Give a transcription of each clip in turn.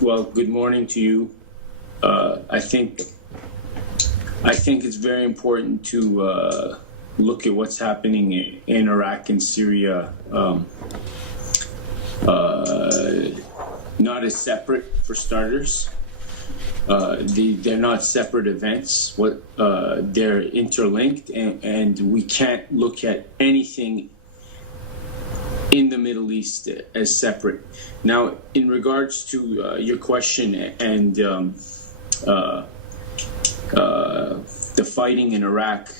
Well, good morning to you. I think it's very important to look at what's happening in Iraq and Syria, not as separate for starters. They're not separate events. They're interlinked, and we can't look at anything in the Middle East as separate. Now, in regards to your question and the fighting in Iraq,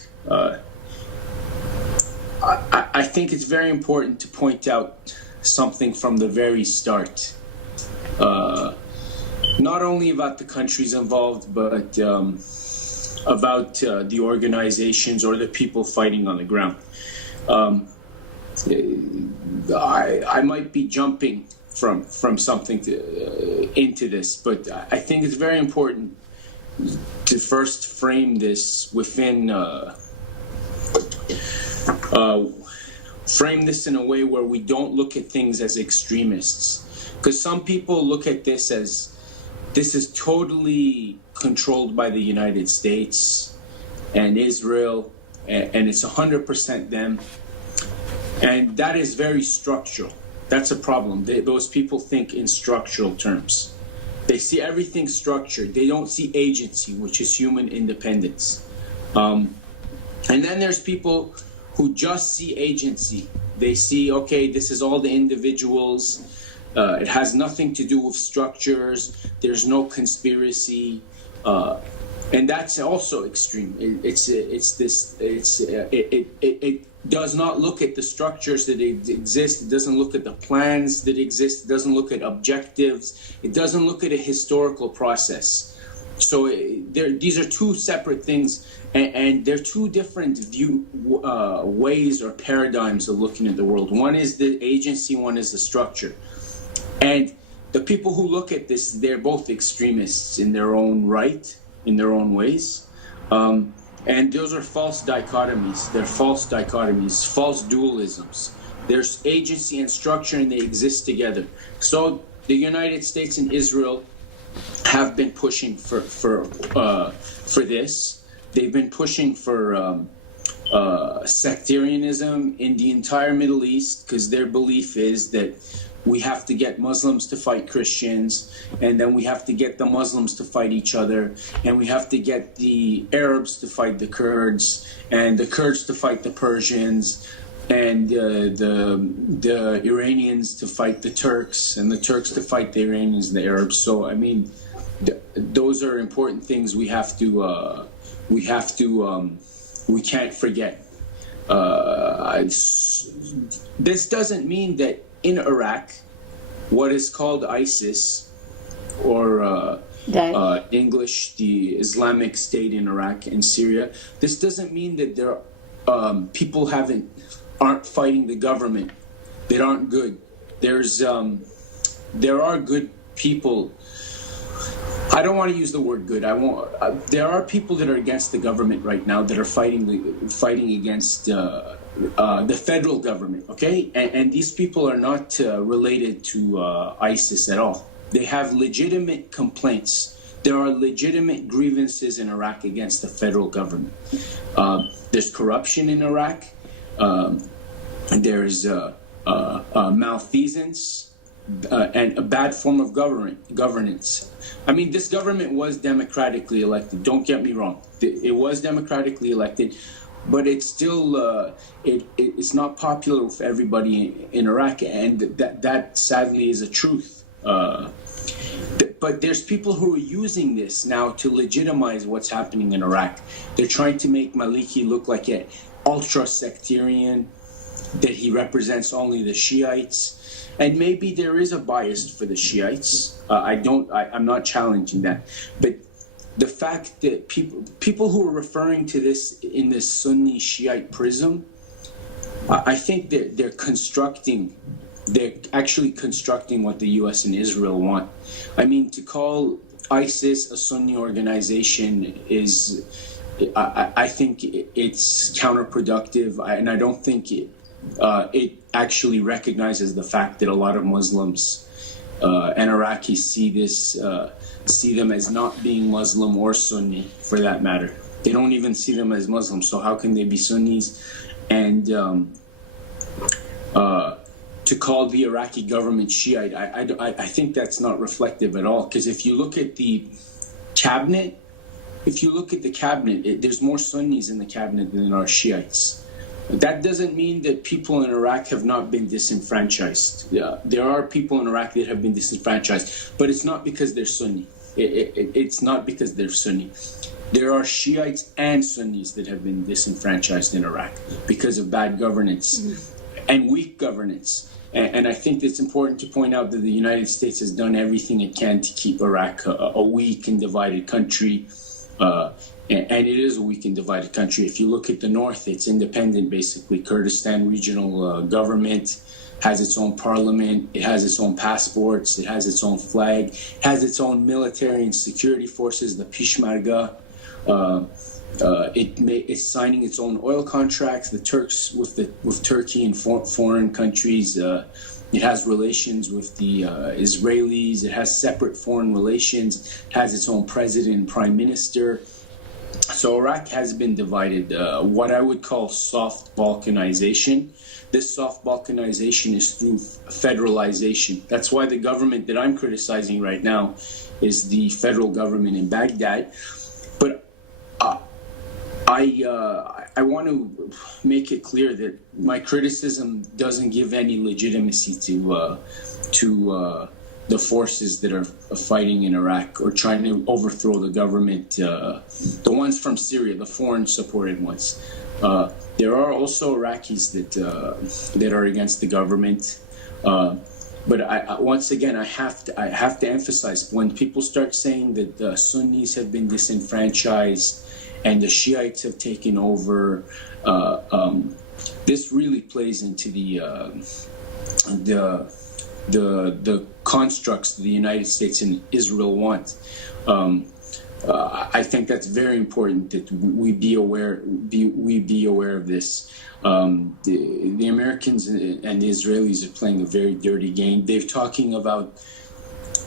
I think it's very important to point out something from the very start. Not only about the countries involved, but about the organizations or the people fighting on the ground. I might be jumping from something into this, but I think it's very important to first frame this within frame this in a way where we don't look at things as extremists, because some people look at this as this is totally controlled by the United States and Israel, and it's 100% them. And that is very structural. That's a problem. Those people think in structural terms. They see everything structured. They don't see agency, which is human independence. And then there's people who just see agency. They see, okay, this is all the individuals. It has nothing to do with structures. There's no conspiracy. And that's also extreme. It does not look at the structures that exist. It doesn't look at the plans that exist. It doesn't look at objectives. It doesn't look at a historical process. So these are two separate things, and they're two different ways or paradigms of looking at the world. One is the agency, one is the structure. And the people who look at this, they're both extremists in their own right, in their own ways. And those are false dichotomies. They're false dichotomies, false dualisms. There's agency and structure, and they exist together. So the United States and Israel have been pushing for this. They've been pushing for sectarianism in the entire Middle East, because their belief is that we have to get Muslims to fight Christians, and then we have to get the Muslims to fight each other, and we have to get the Arabs to fight the Kurds, and the Kurds to fight the Persians, and the Iranians to fight the Turks, and the Turks to fight the Iranians and the Arabs. So, I mean, those are important things we can't forget. This doesn't mean that in Iraq, what is called ISIS, or English, the Islamic State in Iraq and Syria, this doesn't mean that people aren't fighting the government that aren't good. There are good people. I don't want to use the word good. There are people that are against the government right now that are fighting against the federal government, okay? And these people are not related to ISIS at all. They have legitimate complaints. There are legitimate grievances in Iraq against the federal government. There's corruption in Iraq. There's malfeasance and a bad form of governance. I mean, this government was democratically elected. Don't get me wrong. It was democratically elected, but it's still it's not popular with everybody in Iraq, and that sadly is a truth. But there's people who are using this now to legitimize what's happening in Iraq. They're trying to make Maliki look like an ultra-sectarian, that he represents only the Shiites. And maybe there is a bias for the Shiites. I'm not challenging that. But the fact that people who are referring to this in this Sunni Shiite prism, I think that they're actually constructing what the U.S. and Israel want. I mean, to call ISIS a Sunni organization is, I think it's counterproductive, and I don't think it actually recognizes the fact that a lot of Muslims and Iraqis see them as not being Muslim or Sunni, for that matter. They don't even see them as Muslims, so how can they be Sunnis? And to call the Iraqi government Shiite, I think that's not reflective at all. Because if you look at the cabinet, there's more Sunnis in the cabinet than there are Shiites. That doesn't mean that people in Iraq have not been disenfranchised. There are people in Iraq that have been disenfranchised, but it's not because they're Sunni. It's not because they're Sunni. There are Shiites and Sunnis that have been disenfranchised in Iraq because of bad governance and weak governance. And I think it's important to point out that the United States has done everything it can to keep Iraq a weak and divided country. And it is a weak and divided country. If you look at the north, it's independent, basically. Kurdistan regional government has its own parliament, it has its own passports, it has its own flag, it has its own military and security forces, the Peshmerga. It's signing its own oil contracts. The Turks with Turkey and foreign countries. It has relations with the Israelis. It has separate foreign relations. It has its own president and prime minister. So Iraq has been divided. What I would call soft Balkanization. This soft Balkanization is through federalization. That's why the government that I'm criticizing right now is the federal government in Baghdad. But I want to make it clear that my criticism doesn't give any legitimacy to the forces that are fighting in Iraq or trying to overthrow the government, the ones from Syria, the foreign-supported ones. There are also Iraqis that are against the government. But once again, I have to emphasize, when people start saying that the Sunnis have been disenfranchised and the Shiites have taken over, this really plays into the constructs the United States and Israel want. I think that's very important that we be aware of this. The Americans and the Israelis are playing a very dirty game. They're talking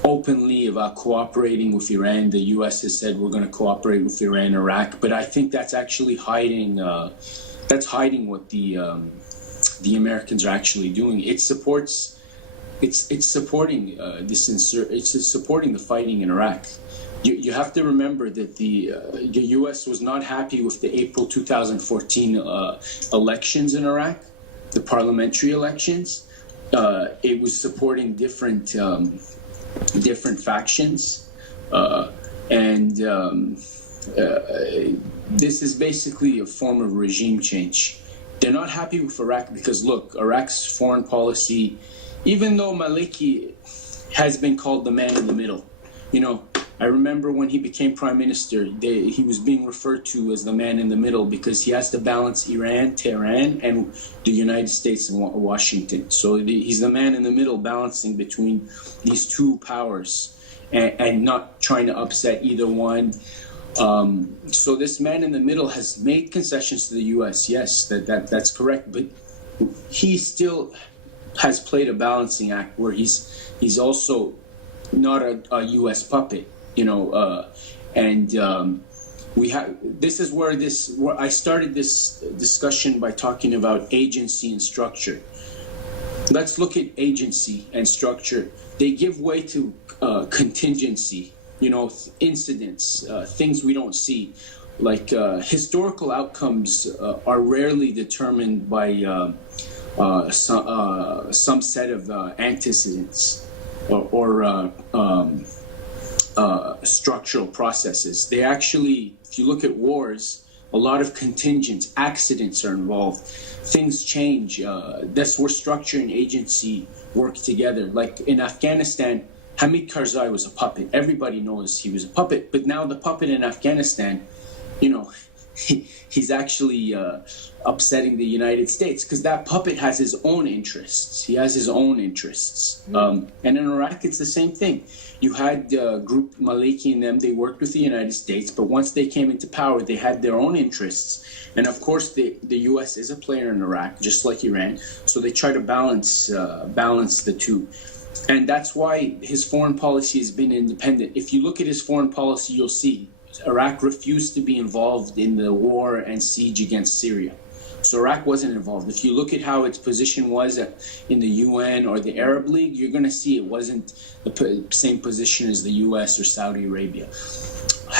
openly about cooperating with Iran. The U.S. has said we're going to cooperate with Iran and Iraq, but I think that's actually hiding. That's hiding what the Americans are actually doing. It's supporting the fighting in Iraq. You have to remember that the U.S. was not happy with the April 2014 elections in Iraq, the parliamentary elections. It was supporting different factions, and this is basically a form of regime change. They're not happy with Iraq because, look, Iraq's foreign policy, even though Maliki has been called the man in the middle, I remember when he became prime minister, he was being referred to as the man in the middle because he has to balance Iran, Tehran, and the United States and Washington. So he's the man in the middle, balancing between these two powers and not trying to upset either one. So this man in the middle has made concessions to the U.S. Yes, that's correct, but he still has played a balancing act where he's also not a U.S. puppet. We have. This is where I started this discussion by talking about agency and structure. Let's look at agency and structure. They give way to contingency. Incidents, things we don't see, like historical outcomes are rarely determined by some set of antecedents or structural processes. They actually, if you look at wars, a lot of contingent accidents are involved. Things change. That's where structure and agency work together. Like in Afghanistan, Hamid Karzai was a puppet. Everybody knows he was a puppet. But now the puppet in Afghanistan, he's actually upsetting the United States because that puppet has his own interests. He has his own interests. And in Iraq, it's the same thing. You had group Maliki and them, they worked with the United States, but once they came into power, they had their own interests. And of course, the U.S. is a player in Iraq, just like Iran. So they try to balance the two. And that's why his foreign policy has been independent. If you look at his foreign policy, you'll see Iraq refused to be involved in the war and siege against Syria. So Iraq wasn't involved. If you look at how its position was in the UN or the Arab League, you're going to see it wasn't the same position as the US or Saudi Arabia.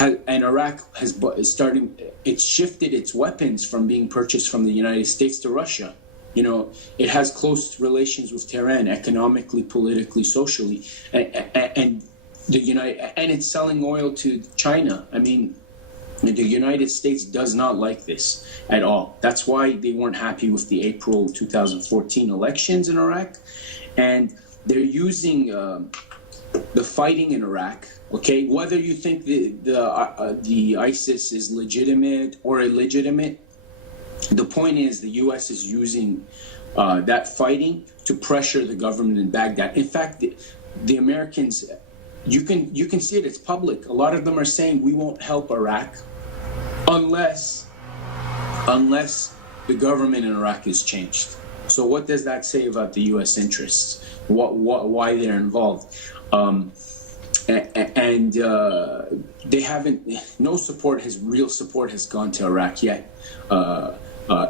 And Iraq it's shifted its weapons from being purchased from the United States to Russia. You know, it has close relations with Tehran, economically, politically, socially, and it's selling oil to China. I mean, the United States does not like this at all. That's why they weren't happy with the April 2014 elections in Iraq, and they're using the fighting in Iraq. Okay, whether you think the ISIS is legitimate or illegitimate, the point is the U.S. is using that fighting to pressure the government in Baghdad. In fact, the Americans, you can see it. It's public. A lot of them are saying we won't help Iraq unless the government in Iraq is changed. So what does that say about the U.S. interests? Why they're involved? And they haven't. No real support has gone to Iraq yet.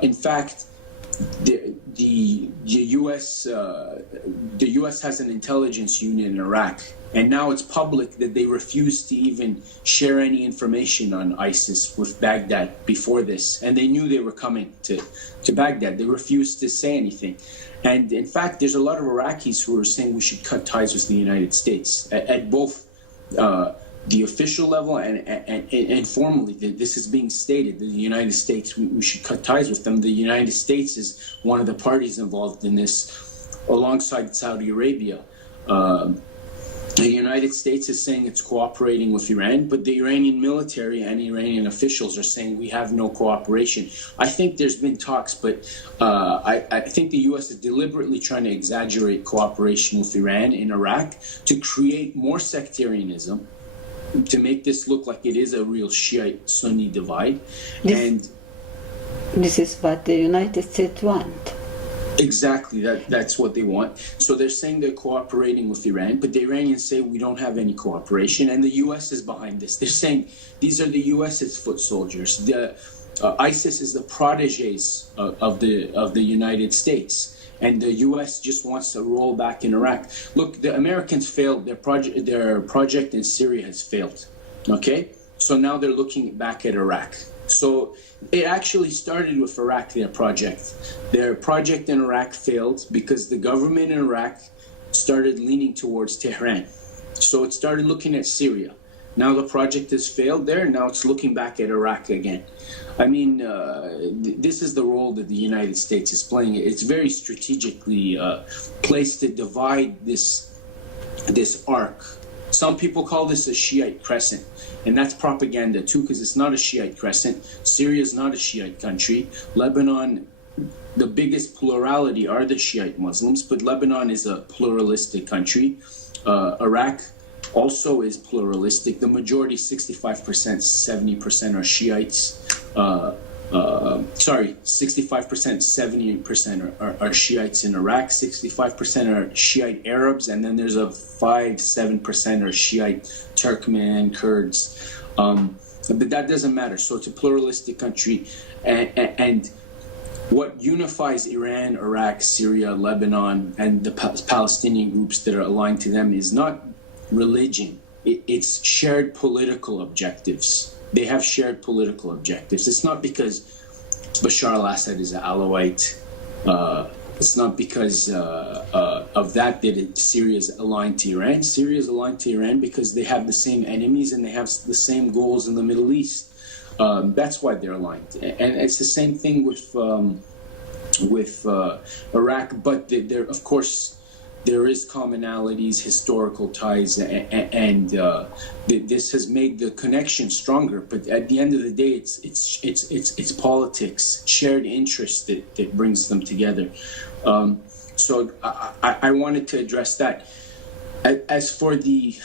In fact, the U.S. has an intelligence unit in Iraq, and now it's public that they refused to even share any information on ISIS with Baghdad before this, and they knew they were coming to Baghdad. They refused to say anything. And in fact, there's a lot of Iraqis who are saying we should cut ties with the United States at both the official level and formally. This is being stated that the United States, we should cut ties with them. The United States is one of the parties involved in this alongside Saudi Arabia. The United States is saying it's cooperating with Iran, but the Iranian military and Iranian officials are saying we have no cooperation. I think there's been talks, but I think the U.S. is deliberately trying to exaggerate cooperation with Iran in Iraq to create more sectarianism, to make this look like it is a real Shiite-Sunni divide. This is what the United States want. Exactly, that's what they want. So they're saying they're cooperating with Iran, but the Iranians say we don't have any cooperation, and the U.S. is behind this. They're saying these are the U.S.'s foot soldiers. The ISIS is the proteges of the United States, and the U.S. just wants to roll back in Iraq. Look, the Americans failed. Their project in Syria has failed. Okay, so now they're looking back at Iraq. So it actually started with Iraq, their project. Their project in Iraq failed because the government in Iraq started leaning towards Tehran. So it started looking at Syria. Now the project has failed there. Now it's looking back at Iraq again. I mean, this is the role that the United States is playing. It's very strategically placed to divide this arc. Some people call this a Shiite crescent, and that's propaganda too, because it's not a Shiite crescent. Syria is not a Shiite country. Lebanon, the biggest plurality are the Shiite Muslims, but Lebanon is a pluralistic country. Iraq also is pluralistic. The majority, 65%, 70% are Shiites. 65%, 70% are Shiites in Iraq, 65% are Shiite Arabs, and then there's a 5-7% are Shiite Turkmen, Kurds. But that doesn't matter. So it's a pluralistic country. And what unifies Iran, Iraq, Syria, Lebanon, and the Palestinian groups that are aligned to them is not religion. It's shared political objectives. They have shared political objectives. It's not because Bashar al-Assad is an Alawite. It's not because of that Syria is aligned to Iran. Syria is aligned to Iran because they have the same enemies and they have the same goals in the Middle East. That's why they're aligned. And it's the same thing with Iraq. But of course, there is commonalities, historical ties, and this has made the connection stronger. But at the end of the day, it's politics, shared interest that brings them together. So I wanted to address that. As for the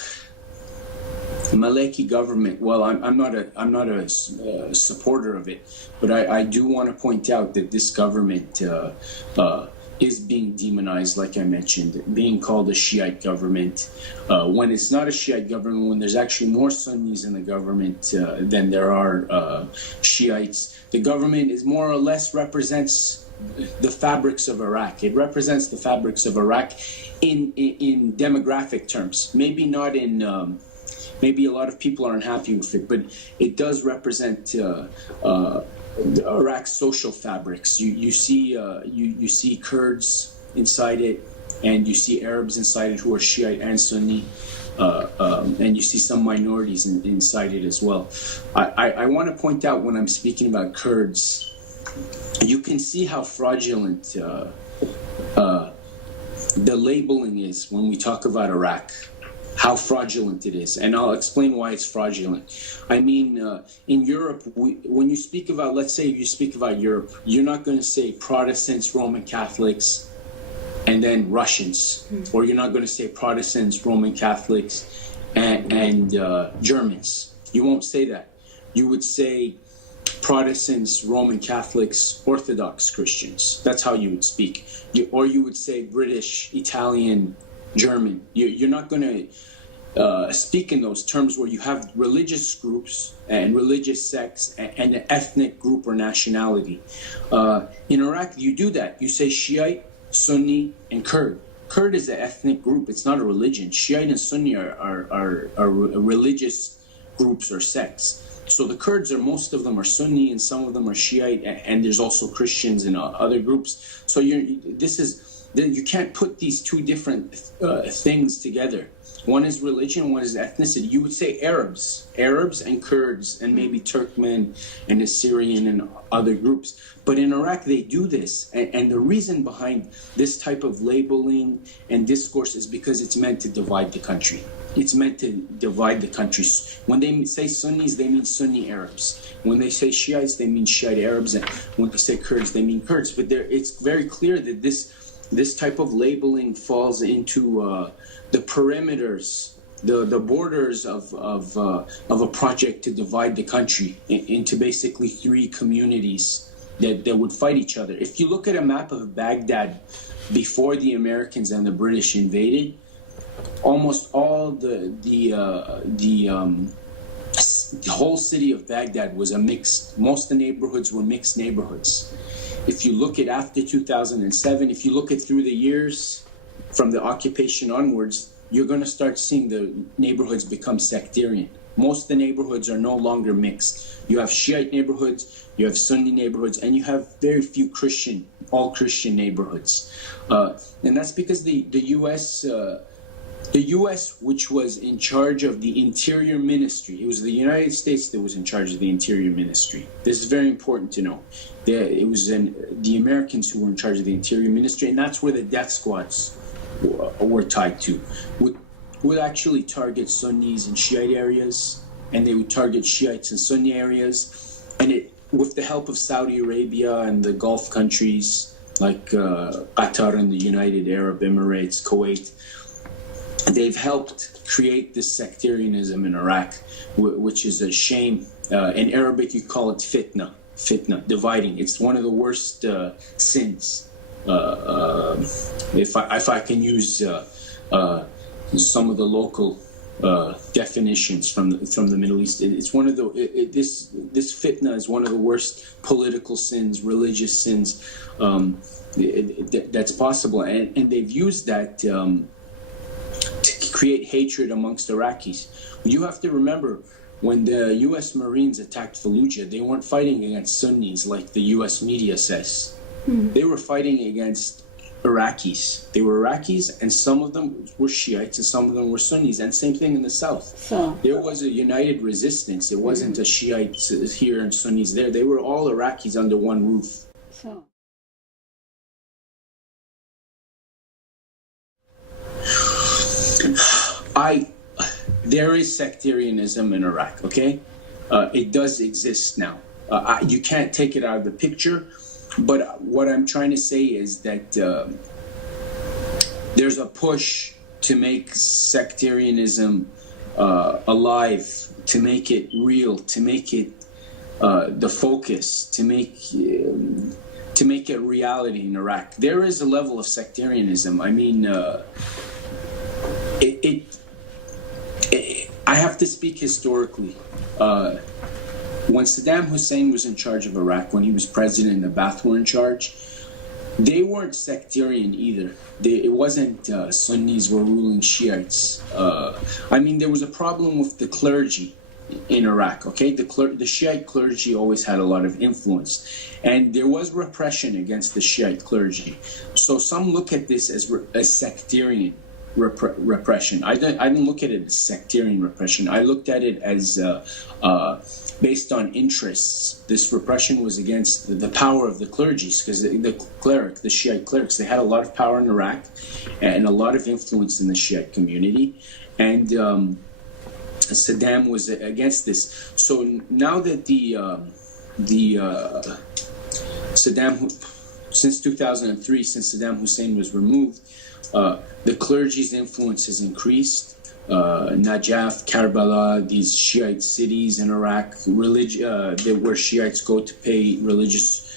Maliki government, well, I'm not a supporter of it, but I do want to point out that this government is being demonized, like I mentioned, being called a Shiite government, when it's not a Shiite government, when there's actually more Sunnis in the government than there are Shiites. The government is more or less represents the fabrics of Iraq. It represents the fabrics of Iraq in demographic terms. Maybe not in, maybe a lot of people aren't happy with it, but it does represent Iraq's social fabrics. You see Kurds inside it, and you see Arabs inside it who are Shiite and Sunni, and you see some minorities inside it as well. I want to point out, when I'm speaking about Kurds, you can see how fraudulent the labeling is when we talk about Iraq. How fraudulent it is, and I'll explain why it's fraudulent. I mean, in Europe, when you speak about, let's say you speak about Europe, you're not going to say Protestants, Roman Catholics, and then Russians, or you're not going to say Protestants, Roman Catholics, and Germans. You won't say that. You would say Protestants, Roman Catholics, Orthodox Christians. That's how you would speak. Or you would say British, Italian, German. You're not going to speak in those terms where you have religious groups and religious sects and an ethnic group or nationality. In Iraq, you do that. You say Shiite, Sunni, and Kurd. Kurd is an ethnic group. It's not a religion. Shiite and Sunni are religious groups or sects. So the Kurds most of them are Sunni, and some of them are Shiite, and there's also Christians and other groups. So you can't put these two different things together. One is religion, one is ethnicity. You would say Arabs and Kurds, and maybe Turkmen and Assyrian and other groups. But in Iraq, they do this. And the reason behind this type of labeling and discourse is because it's meant to divide the country. It's meant to divide the country. When they say Sunnis, they mean Sunni Arabs. When they say Shiites, they mean Shiite Arabs. And when they say Kurds, they mean Kurds. But it's very clear that this type of labeling falls into the perimeters, the borders of a project to divide the country into basically three communities that would fight each other. If you look at a map of Baghdad before the Americans and the British invaded, almost all the whole city of Baghdad was a mixed. Most of the neighborhoods were mixed neighborhoods. If you look at after 2007, if you look at through the years from the occupation onwards, you're going to start seeing the neighborhoods become sectarian. Most of the neighborhoods are no longer mixed. You have Shiite neighborhoods, you have Sunni neighborhoods, and you have very few all Christian neighborhoods. And that's because the U.S., which was in charge of the Interior Ministry, it was the United States that was in charge of the Interior Ministry. This is very important to know. It was the Americans who were in charge of the Interior Ministry, and that's where the death squads were tied to. Would actually target Sunnis and Shiite areas, and they would target Shiites and Sunni areas, and with the help of Saudi Arabia and the Gulf countries like Qatar and the United Arab Emirates, Kuwait, they've helped create this sectarianism in Iraq, which is a shame. In Arabic, you call it fitna, dividing. It's one of the worst sins. If I can use some of the local definitions from the Middle East, it's one of this fitna is one of the worst political sins, religious sins that's possible, and they've used that to create hatred amongst Iraqis. You have to remember, when the U.S. Marines attacked Fallujah, they weren't fighting against Sunnis like the U.S. media says. They were fighting against Iraqis. They were Iraqis, and some of them were Shiites and some of them were Sunnis, and same thing in the south. So there was a united resistance. It wasn't a Shiites here and Sunnis there. They were all Iraqis under one roof. So there is sectarianism in Iraq, okay? It does exist now. You can't take it out of the picture, but what I'm trying to say is that there's a push to make sectarianism alive, to make it real, to make it the focus, to make to make it reality in Iraq. There is a level of sectarianism. I mean, I have to speak historically. When Saddam Hussein was in charge of Iraq, when he was president and the Ba'ath were in charge, they weren't sectarian either. It wasn't Sunnis were ruling Shiites. I mean, there was a problem with the clergy in Iraq, okay? The Shiite clergy always had a lot of influence, and there was repression against the Shiite clergy. So some look at this as sectarian repression. I didn't look at it as sectarian repression. I looked at it as based on interests. This repression was against the power of the clergies, because the Shiite clerics, they had a lot of power in Iraq and a lot of influence in the Shiite community, and Saddam was against this. So now that since 2003, since Saddam Hussein was removed, the clergy's influence has increased. Najaf, Karbala, these Shiite cities in Iraq, where Shiites go to pay religious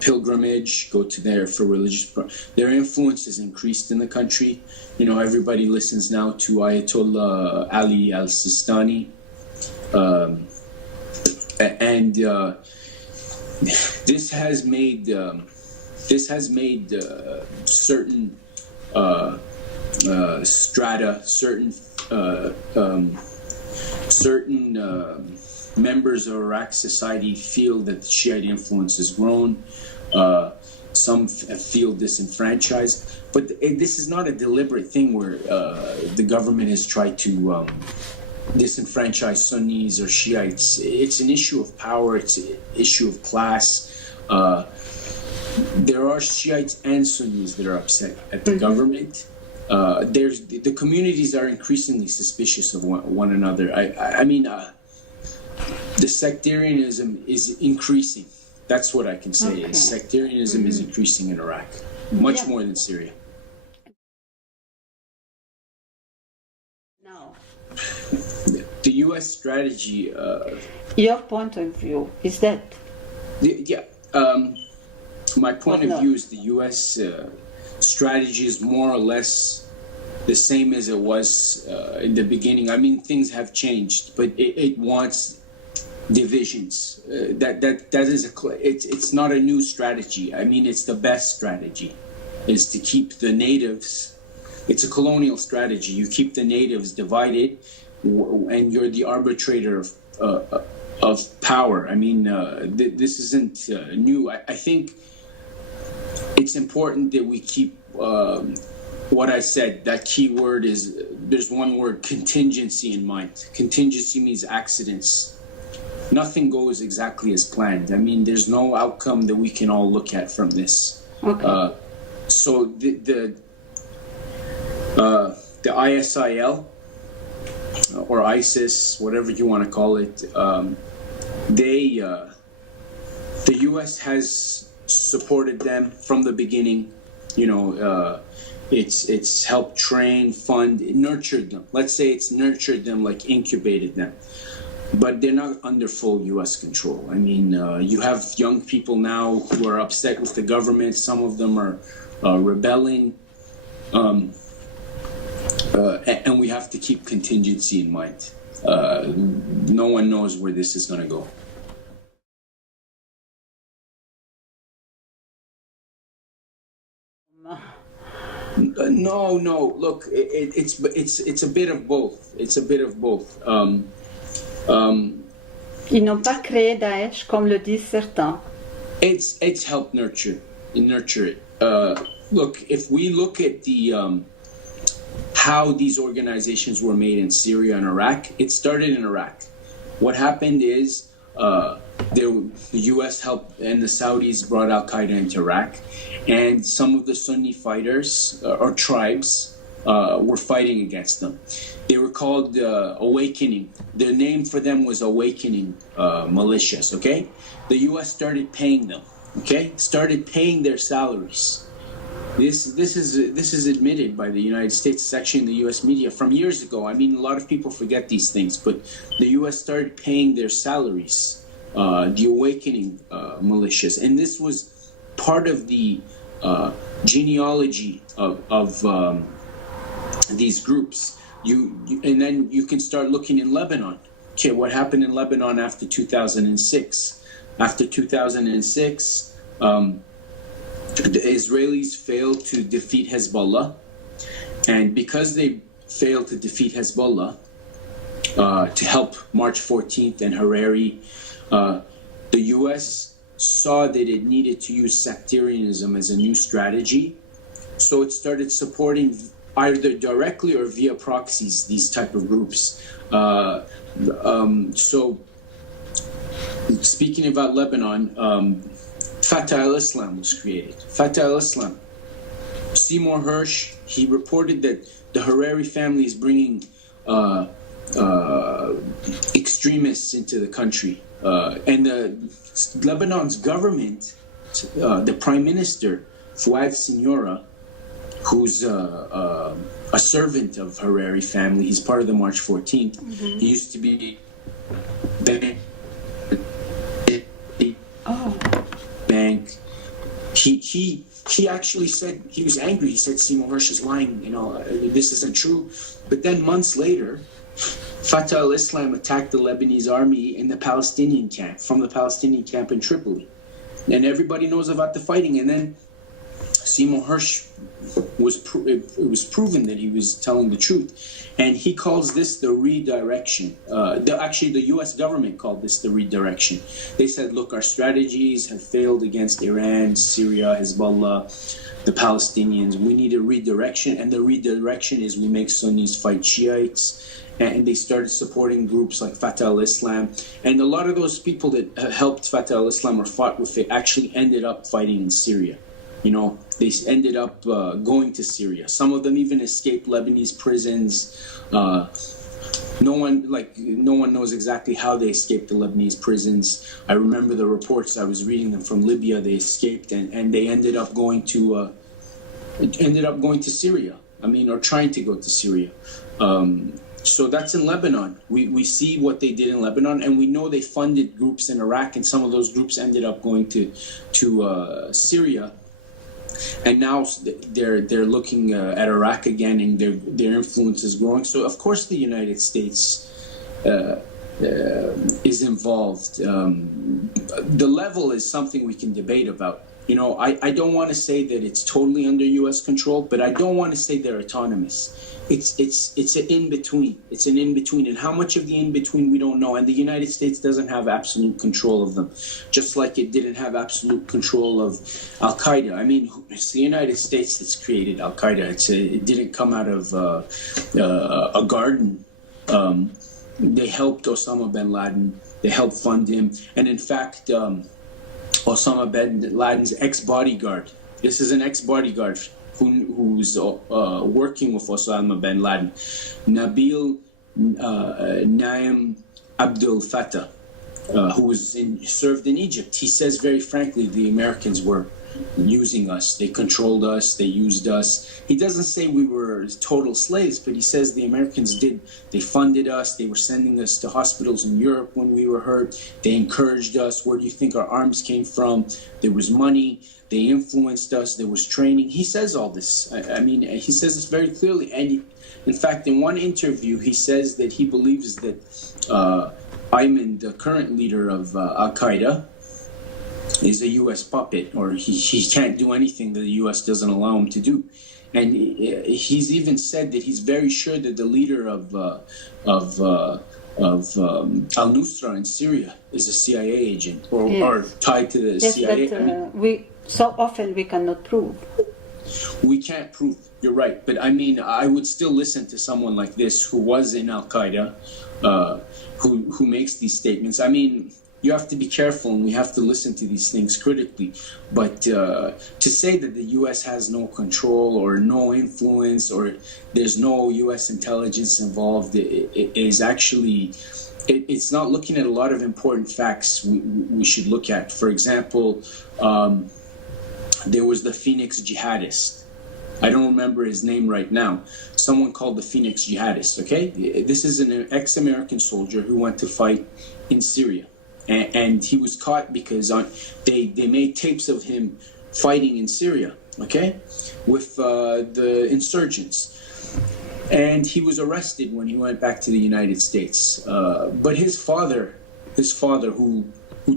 pilgrimage, go to there for religious. Their influence is increased in the country. You know, everybody listens now to Ayatollah Ali al-Sistani, and this has made certain strata, certain members of Iraq society feel that the Shiite influence has grown. Some feel disenfranchised, but this is not a deliberate thing where the government has tried to disenfranchise Sunnis or Shiites. It's an issue of power. It's an issue of class. There are Shiites and Sunnis that are upset at the government. The communities are increasingly suspicious of one another. I mean, the sectarianism is increasing. That's what I can say. Okay. Sectarianism is increasing in Iraq, much more than Syria. Now, the U.S. strategy. Your point of view is that? My point of view is the U.S. Strategy is more or less the same as it was in the beginning. I mean, things have changed, but it wants divisions. It's not a new strategy. I mean, it's the best strategy, is to keep the natives. It's a colonial strategy. You keep the natives divided, and you're the arbitrator of power. I mean, this isn't new. I think it's important that we keep what I said. That key word is, there's one word, contingency, in mind. Contingency means accidents. Nothing goes exactly as planned. I mean, there's no outcome that we can all look at from this. Okay. So the ISIL or ISIS, whatever you want to call it, the U.S. has supported them from the beginning. You know, it's helped train, fund, nurtured them. Let's say it's nurtured them, like incubated them. But they're not under full U.S. control. I mean, you have young people now who are upset with the government. Some of them are rebelling. And we have to keep contingency in mind. No one knows where this is going to go. No. Look, it's a bit of both. It's a bit of both. Ils n'ont pas créé Daesh comme le disent certains. It's helped nurture it. Look, if we look at the how these organizations were made in Syria and Iraq, it started in Iraq. What happened is the U.S. helped, and the Saudis brought Al-Qaeda into Iraq, and some of the Sunni fighters or tribes were fighting against them. They were called Awakening. The name for them was Awakening militias, okay? The U.S. started paying them, okay? Started paying their salaries. This is admitted by the United States, it's actually in the U.S. media from years ago. I mean, a lot of people forget these things, but the U.S. started paying their salaries. The Awakening militias. And this was part of the genealogy of these groups. And then you can start looking in Lebanon. Okay, what happened in Lebanon after 2006? After 2006, the Israelis failed to defeat Hezbollah. And because they failed to defeat Hezbollah, to help March 14th and Hariri, the U.S. saw that it needed to use sectarianism as a new strategy. So it started supporting either directly or via proxies these type of groups. So speaking about Lebanon, Fatah al-Islam was created. Fatah al-Islam. Seymour Hersh, he reported that the Hariri family is bringing extremists into the country. And Lebanon's government, the prime minister, Fouad Siniora, who's a servant of Hariri family, he's part of the March 14th. Mm-hmm. He used to be bank. He actually said, he was angry. He said Seymour Hersh is lying, this isn't true. But then months later, Fatah al-Islam attacked the Lebanese army in the Palestinian camp, from the Palestinian camp in Tripoli. And everybody knows about the fighting. And then Seymour Hersh it was proven that he was telling the truth. And he calls this the redirection. Actually, the U.S. government called this the redirection. They said, look, our strategies have failed against Iran, Syria, Hezbollah, the Palestinians. We need a redirection. And the redirection is we make Sunnis fight Shiites. And they started supporting groups like Fatah al-Islam. And a lot of those people that helped Fatah al-Islam or fought with it actually ended up fighting in Syria. They ended up going to Syria. Some of them even escaped Lebanese prisons. No one knows exactly how they escaped the Lebanese prisons. I remember the reports, I was reading them from Libya. They escaped and they ended up going to Syria. Or trying to go to Syria. So that's in Lebanon. We see what they did in Lebanon, and we know they funded groups in Iraq, and some of those groups ended up going to Syria. And now they're looking at Iraq again, and their influence is growing. So of course the United States is involved. The level is something we can debate about. I don't want to say that it's totally under U.S. control, but I don't want to say they're autonomous. It's an in-between. It's an in-between. And how much of the in-between we don't know. And the United States doesn't have absolute control of them, just like it didn't have absolute control of Al-Qaeda. It's the United States that's created Al-Qaeda. It didn't come out of a garden. They helped Osama bin Laden. They helped fund him. And in fact, Osama bin Laden's ex-bodyguard. This is an ex-bodyguard who's working with Osama bin Laden. Nabil Naim Abdel Fattah, who served in Egypt. He says very frankly, the Americans were using us. They controlled us. They used us. He doesn't say we were total slaves, but he says the Americans did. They funded us. They were sending us to hospitals in Europe when we were hurt. They encouraged us. Where do you think our arms came from? There was money. They influenced us. There was training. He says all this. He says this very clearly. And in fact, in one interview, he says that he believes that Ayman, the current leader of Al-Qaeda, is a U.S. puppet, or he can't do anything that the U.S. doesn't allow him to do. And he's even said that he's very sure that the leader of al-Nusra in Syria is a CIA agent or tied to the CIA. But so often we cannot prove. We can't prove. You're right. But I would still listen to someone like this who was in Al-Qaeda, who makes these statements. You have to be careful, and we have to listen to these things critically. But to say that the U.S. has no control or no influence or there's no U.S. intelligence involved is actually, it's not looking at a lot of important facts we should look at. For example, there was the Phoenix jihadist. I don't remember his name right now. Someone called the Phoenix jihadist, okay? This is an ex-American soldier who went to fight in Syria. and he was caught because they made tapes of him fighting in Syria, okay, with the insurgents. And he was arrested when he went back to the United States. But his father who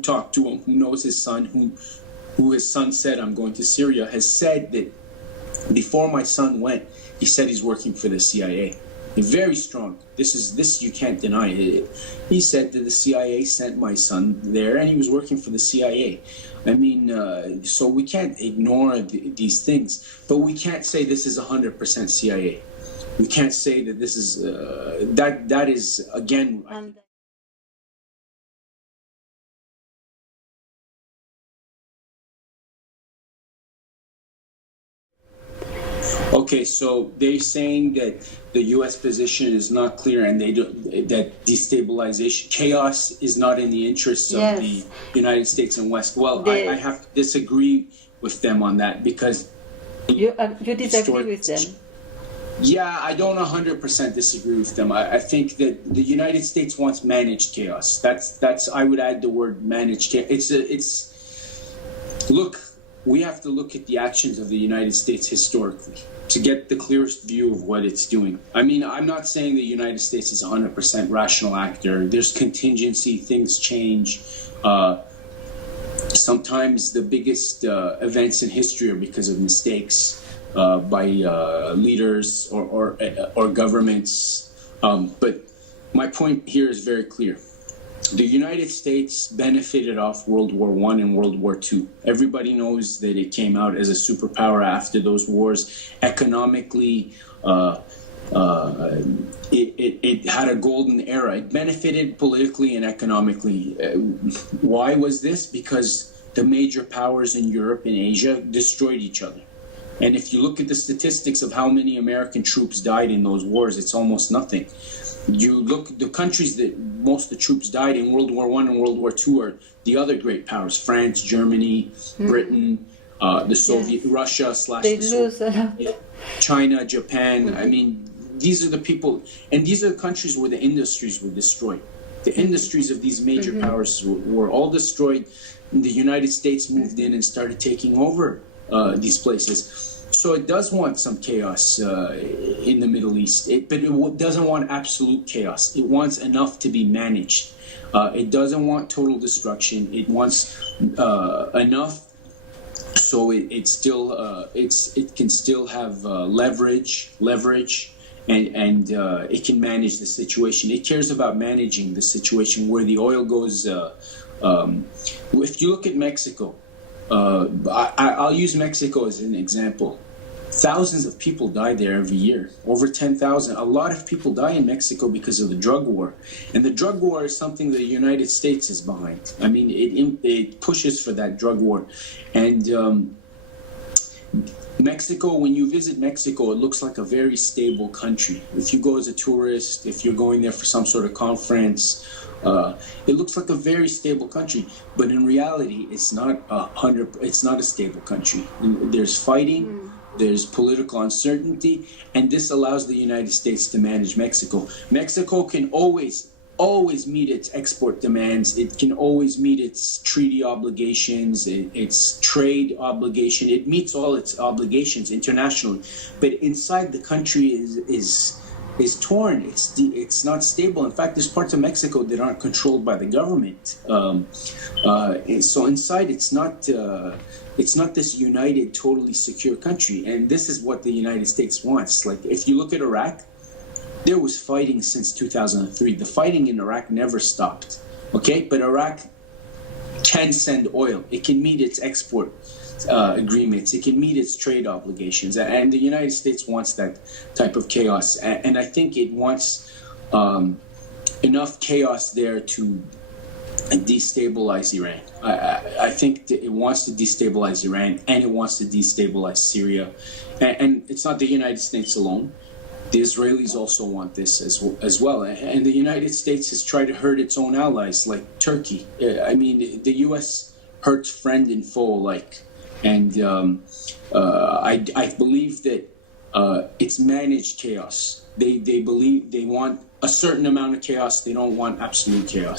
talked to him, who knows his son, who his son said, I'm going to Syria, has said that before my son went, he said he's working for the CIA. Very strong. This you can't deny it. He said that the CIA sent my son there, and he was working for the CIA. I mean, so we can't ignore these things, but we can't say this is 100% CIA. We can't say that this is that is again. Okay, so they're saying that the U.S. position is not clear, and that destabilization, chaos is not in the interests of the United States and West. Well, I have to disagree with them on that, because you disagree with them. Yeah, I don't 100% disagree with them. I think that the United States wants managed chaos. That's I would add the word managed chaos. Look, we have to look at the actions of the United States historically to get the clearest view of what it's doing. I mean, I'm not saying the United States is a 100% rational actor. There's contingency, things change. Sometimes the biggest events in history are because of mistakes by leaders or governments. But my point here is very clear. The United States benefited off World War I and World War II. Everybody knows that it came out as a superpower after those wars. Economically, it had a golden era. It benefited politically and economically. Why was this? Because the major powers in Europe and Asia destroyed each other. And if you look at the statistics of how many American troops died in those wars, it's almost nothing. You look at the countries that most of the troops died in World War I and World War II are the other great powers: France, Germany, Britain, the Soviet, Russia / China, Japan. I mean, these are the people, and these are the countries where the industries were destroyed. The industries of these major powers were all destroyed. The United States moved in and started taking over these places. So it does want some chaos in the Middle East, but it doesn't want absolute chaos. It wants enough to be managed. It doesn't want total destruction. It wants enough so it can still have leverage, and it can manage the situation. It cares about managing the situation where the oil goes. If you look at Mexico. I'll use Mexico as an example. Thousands of people die there every year, over 10,000. A lot of people die in Mexico because of the drug war. And the drug war is something the United States is behind. I mean, it pushes for that drug war. And Mexico, when you visit Mexico, it looks like a very stable country. If you go as a tourist, if you're going there for some sort of conference, it looks like a very stable country, but in reality, it's not It's not a stable country. There's fighting, there's political uncertainty, and this allows the United States to manage Mexico. Mexico can always meet its export demands. It can always meet its treaty obligations, its trade obligation. It meets all its obligations internationally, but inside the country is torn. It's not stable. In fact, there's parts of Mexico that aren't controlled by the government. So inside, it's not this united, totally secure country. And this is what the United States wants. Like, if you look at Iraq, there was fighting since 2003. The fighting in Iraq never stopped. Okay, but Iraq can send oil. It can meet its export agreements. It can meet its trade obligations, and the United States wants that type of chaos. And I think it wants enough chaos there to destabilize Iran. I think that it wants to destabilize Iran, and it wants to destabilize Syria. And it's not the United States alone. The Israelis also want this as well. And the United States has tried to hurt its own allies, like Turkey. I mean, the U.S. hurts friend and foe alike. And I believe that it's managed chaos. They believe they want a certain amount of chaos. They don't want absolute chaos.